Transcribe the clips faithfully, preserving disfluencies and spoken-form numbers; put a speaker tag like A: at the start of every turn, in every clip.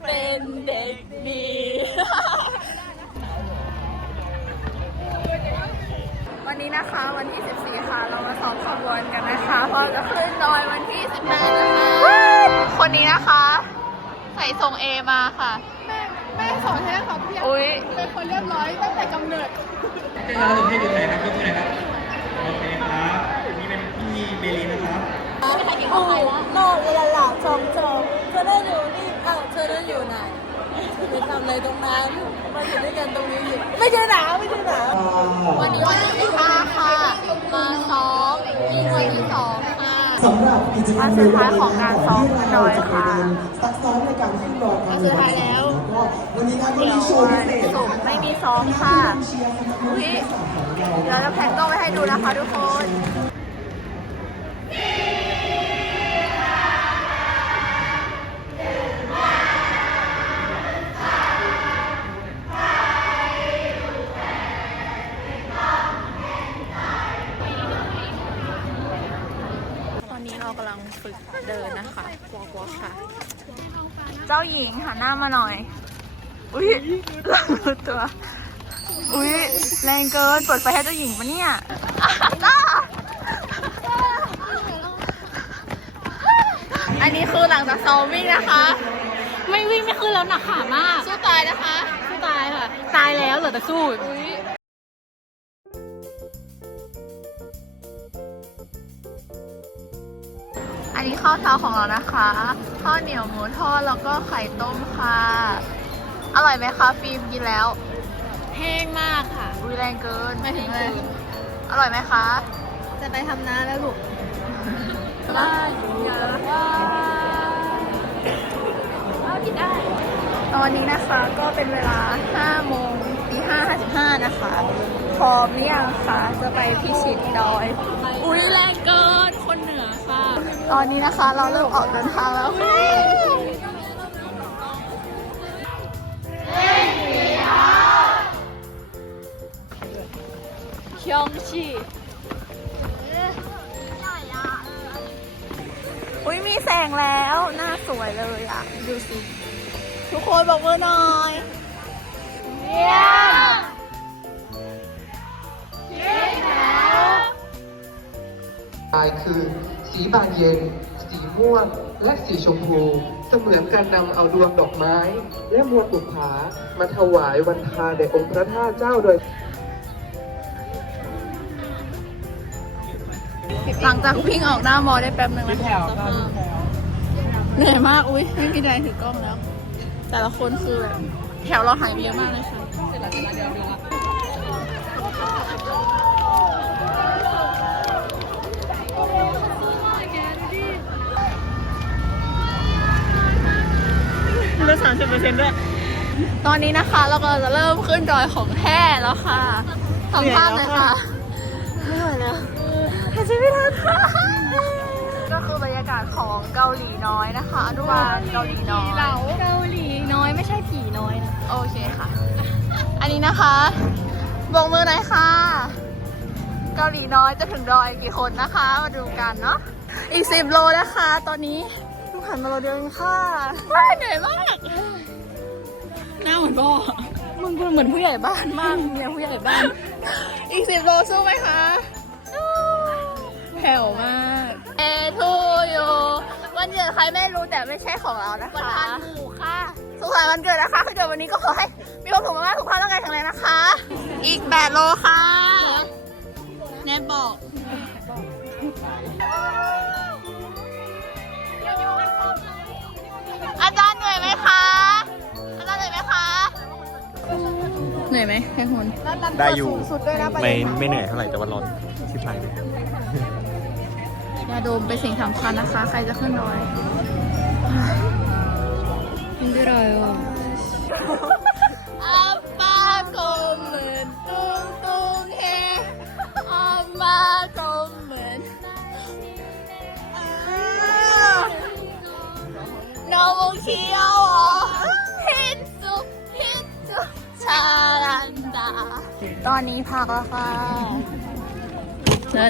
A: เป็นเด็กดีวันนี้นะคะวันที่สิบสี่ค่ะเรามาซ้อมขบวนกันนะคะเพราะจะขึ้นดอยวันที่สิบแปดนะคะคนนี้นะคะใส่ทรงเอมาค่ะ
B: แม่แม่สอนให้เขาเพียรเป็นคนเรียบร้อยตั้งแต่กำเนิด
C: ให้เราถึงให้ดูไหนครับยกมือหน่อยครับโอเคครับนี่เป็นพี่เบลีนะครับ
A: ไม่ใครกินข้าวไข่แล้วนอกเวลาหลับจองจองเธอได้อยู่นี่เอ้าเธอได้อยู่ไหนไปทำอะไรตรงนั้นมาอยู่ด้วยกันตรงนี้อยู่ไม่ใช่หนาวไม่ใช่หนาววันนี้วันที่ห้าค่ะมาซ้อมยิงวันที่สองค่ะ
D: สำหรับกิจกรรมในวันนี้ของที่เราจะไปเดินซักซ้อมในการขึ้นดอยกันเลยแล้วก็วันนี้ก็มีโชว์พิเศษ
A: ไม่มีซ้อมค่ะอุ้ยเดี๋ยวจะแพนกล้องไว้ให้ดูนะคะทุกคนเรากำลังฝึกเดินนะคะวอล์กวอล์กค่ะเจ้าหญิงหันหน้ามาหน่อยอุ้ยตัว อุ้ยแรงเกินเปิดไฟให้เจ้าหญิงปะเนี่ยอันนี้คือหลังจากซ้อมวิ่งนะคะ
B: ไม่วิ่งไม่ขึ้นแล้วหนักขามาก
A: สู้ตายนะคะ
B: สู้ตายค่ะตายแล้วเหลือแต่สู้
A: อันนี้ข้าวเช้าของเรานะคะข้าวเหนียวหมูทอดแล้วก็ไข่ต้มค่ะอร่อยไหมคะฟิล์มกินแล้ว
B: แห้งมากค่ะ
A: อุ้ยแรงเกิน
B: ไม่ถึงเลย
A: อร่อยไหมคะ
B: จะไปทำนาแล้วลูก
A: ได้เยอะว่ากินได้ตอนนี้นะคะก็เป็นเวลาห้าโมงตีห้าห้าสิบห้านะคะพร้อมหรือยังคะจะไปพิชิตดอยอุ้ยแรงเกินคนเหนือค่ะตอนนี้นะคะเราเริ่มออกเดินทางแล้ว
B: เชียงชี
A: อุ้ยมีแสงแล้วหน้าสวยเลยอ่ะดูสิทุกคนบอกมือหน่อยเยี่ยมเยี่ยมแล้ว
D: ลายคือสีบานเย็นสีม่วงและสีชมพูเสมือนการนำเอาดวงดอกไม้และมวลบุภามาถวายวันทาแด่องค์พระธาตุเจ้าโดย
A: หลังจากวิ่งออกหน้ามอได้แป๊บนึงนะคะเหนื่อยมากอุ้ยไม่มีแรงถือกล้องแล้วแต่ละคนคือแบบแถวเราหายเยอะมากเลยค่ะ
B: เหลือสามสิบเปอร์เซ็นต์ด้วย
A: ตอนนี้นะคะเราก็จะเริ่มขึ้นดอยของแท้แล้วค่ะสัมภาษณ์เลยค่ะไม่ไหวแล้วหายใจไม่ทันก็คือบรรยากาศของเกาหลีน้อยนะคะอนุบาลเกาหลีน้อย
B: เกาหลีน้อยไม่ใช่ผีน้อยนะ
A: โอเคค่ะอันนี้นะคะบอกมือหน่อยค่ะเกาหลีน้อยจะถึงดอยกี่คนนะคะมาดูกันเนาะอีกสิบโลนะคะตอนนี้ต้องหันมาเราเดินค่ะไม่เหนื่อยมากหน้าเหมือนพ่อมึงคุณเหมือนผู้ใหญ่บ้านมากเนี่ยผู้ใหญ่บ้านอีกสิบโลสู้ไหมคะแผ่วมากเอทูยูวันเกิดใครไม่รู้แต่ไม่ใช่ของเรานะคะวันทันหมู่ค่ะสุขสันต์วันเกิดนะคะถ้าเกิดวันนี้ก็ขอให้มีความสุขมากๆสุขภาพร่างกายแข็งแรงนะคะอีกแปดโลค่ะแนบบอกอาจารย์เหนื่อยไหมคะอาจารย์เหนื่อยไหมคะเหนื่อยไหมแค่คน
C: ได้อยู่ไม่ไม่เหนื่อยเท่าไหร่แต่ว่าร้อนชิบหายเลย
A: ยาดมเป็นสิ่งสำคัญนะคะใครจะขึ้นดอย
B: 힘들어요
A: 아빠 검은 뚱뚱해 엄마 검은 너무 귀여워 흰쑥 흰쑥 잘한다 ตอนนี้พักแล้วค่ะเสร็จ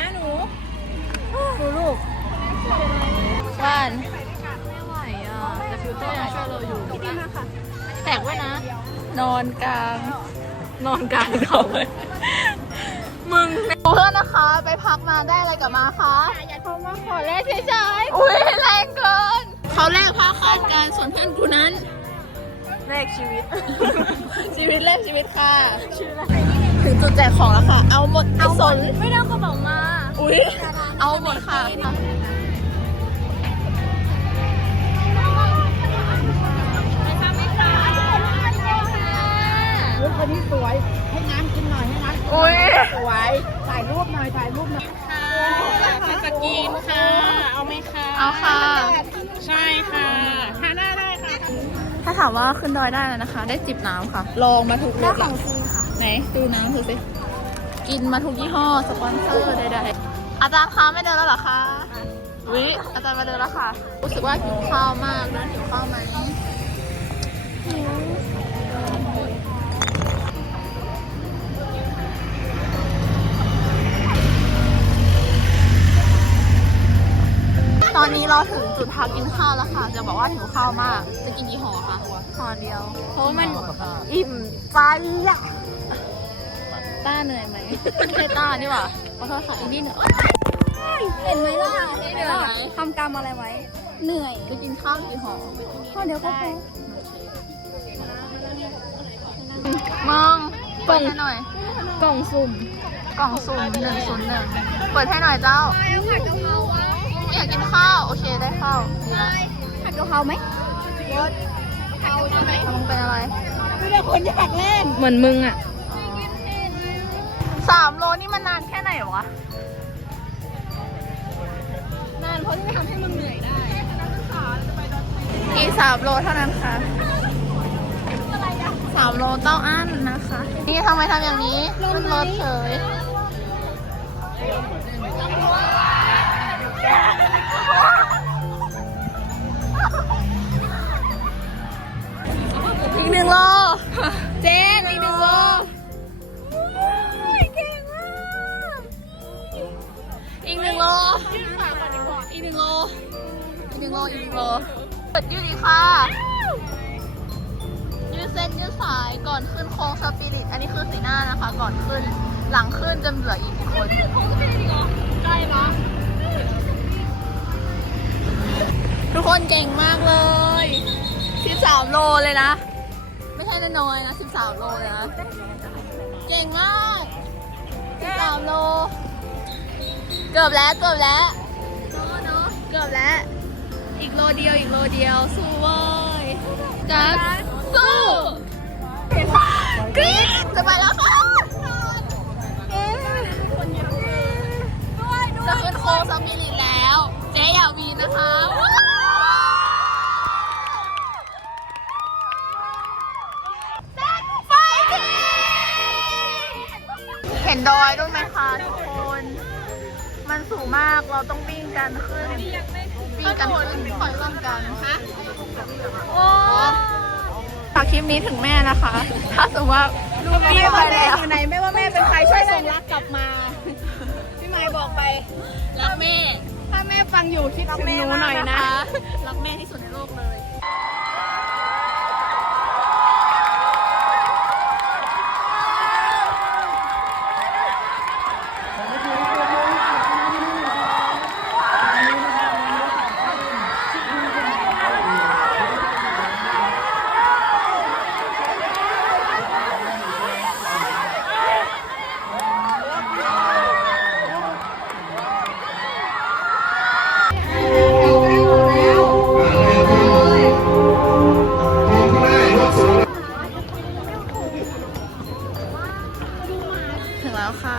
A: หนูลูกว่าน
B: ไม่ไหวอ่ะอยู่เต้ยังช่วยเราอยู่พี่ดีมากค่ะแตกไว้นะ
A: นอนกลาง นอนกลางเขาเลย มึงเพื่อนนะคะ ไปพักมาได้อะไรกลับมาคะ
B: อย่าโทรมาขอแลกเฉย
A: อุ้ยแรงเกิน เขาแลกผ้าคาดกันส่วนเพื่อนกูนั้น
B: ๆแลกชีวิต
A: ชีวิตแลกชีวิตค่ะ ถึงจุดแจกของแล้วค่ะ เอาหมดเอาสน
B: ไม่ได้เอากระเป๋ามา
A: อุ้ยเอาหมดค่ะ
B: ลูกคนนี้สวย ให้น้ำกินหน่อยให้น้ำ
A: อุ้ย
B: สวยถ่ายรูปหน่อยถ่ายรูปหน่อยค่ะมาสกรีนค่ะ เอาไหมคะ
A: เอาค่ะ
B: ใช่ค่ะทานได้ได้ค่ะ
A: ถ้าถามว่าขึ้นดอยได้แล้วนะคะ ได้จิบน้ำค่ะ ลองมาทุกรสแล้วไหนดูน้ำดูสิ กินมาทุกยี่ห้อ สปอนเซอร์ใดๆอาจารย์คะไม่เดินแล้วเหรอคะวิอาจารย์มาเดินแล้วค่ะ รู้สึกว่าหิวข้าวมากเดินหิวข้าวไหมหิวตอนนี้เราถึงจุดพักกินข้าวแล้วค่ะ จะบอกว่าหิวข้าวมาก จะกินกี่ห่อคะห่อเดียว เพราะว่ามันอิ่มใจอะต้าเหนื่อยไหมไม่ใช่ต้านี่หว่าขอโทษค่ะอีกนิดหนึ่ง
B: เห็นไหมล่ะ
A: เหนื่อยไหม
B: ทำกรรมอะไรไว้ เหนื่อย
A: จะกินข้าวกี่ห่อ
B: ข้อเดียวก็พอ
A: มองเปิดให้หน่อย
B: กล่องสุ่ม
A: กล่องสุ่มหนึ่งศูนย์หนึ่งเปิดให้หน่อยเจ้า
B: ผัดกะเพราไว้
A: ไม่อยากกินข้าว โอเคได้ข้าวดีละ
B: ผัดกะเพราไหมรสกะเพราใช่ไหม
A: มึงเป็นอะไร
B: ไม่ได้คนอยากเล่น เหมือนมึงอ่ะ
A: สามโลนี่มันนานแค่ไหนวะ
B: นานเพราะที่ไม่ทำให้มึงเหนื่อยได้
A: อีกสามโลเท่านั้นค่ะสามโลเต้าอั้นนะคะ นี่ทำไมทำอย่างนี้ขึ้นรถเฉย อีกหนึ่งโล เจนอีกหนึ่งโลเก่งมากอีกหนึ่งโล อีกหนึ่งโล อีกหนึ่งโล อีกหนึ่งโลเปิดยืดอีกค่ะยืดเส้นยืดสายก่อนขึ้นโค้งสปิริต อันนี้คือสีหน้านะคะ ก่อนขึ้น หลังขึ้นจะเหลืออีกกี่คนใกล้ปะทุกคนเก่งมากเลยสิบสามโลเลยนะ ไม่ใช่น้อยๆนะสิบสามโลเลยนะ เก่งมากสิบสามโล เกือบแล้ว เกือบแล้วเนาะเกือบแล้ว อีกโลเดียว อีกโลเดียว สู้เว้ยจัดสู้กรี๊ดจะไปแล้วค่ะเอ๊ะจะขึ้นโค้งสปิริตแล้ว เจ๊อย่าวีนนะคะเห็นดอยด้วยไหมคะทุกคน มันสูงมาก เราต้องวิ่งกันขึ้น วิ่งกันขึ้นคอยร่วมกันฮะโอ้ฝากคลิปนี้ถึงแม่นะคะ ถ้าสมมติว่าลูกพี่ไปแล้ว
B: อยู่ไหนไม่ว่าแม่เป็นใครช่วยส่งรักกลับมา พี่ไม้บอกไป
A: รักแม่
B: ถ้าแม่ฟังอยู่คิดถึงหนูหน่อยนะ
A: รักแม่ที่สุดในโลกเลย ถึงแล้วค่ะ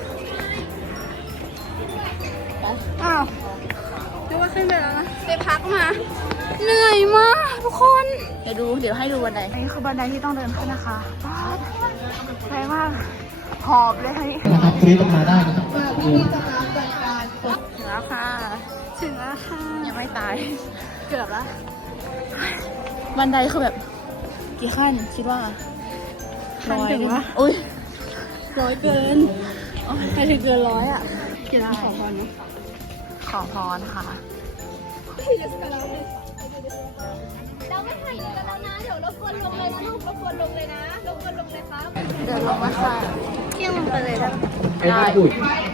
B: อ้าวนึกว่าขึ้นไปแล้วนะไปพักมา เหนื่อยมากทุกคน
A: เดี๋ยวดู เดี๋ยวให้ดูบันไดอันนี้คือบันไดที่ต้องเดินขึ้นนะคะแรงมาก หอบเลยค่ะนี่
D: ฟรีต้องมาได้นะครับ
A: ถึงแล้วค่ะ
B: ถึงแล้วค่ะ
A: ยังไม่ตาย เกือบแล้ว บันไดคือแบบ กี่ขั้น คิดว่า
B: ขั้นถึงวะ
A: อุ้ย
B: ร้อยเกินใครถึงเกินร้อยอ่ะเกี่ยวกับขอพรเนาะ
A: ขอพรค่ะ
B: ได้ถ่ายกันแล้วนะ เดี๋ยวรบกวนลงเลยนะลูกรบกวนลงเลยนะรบกวนลงเลยครับ
A: เดินลงมาค่ะ
B: เที่ยงลงไปเลยนะ
C: ไอ้หน้าบุ๋ย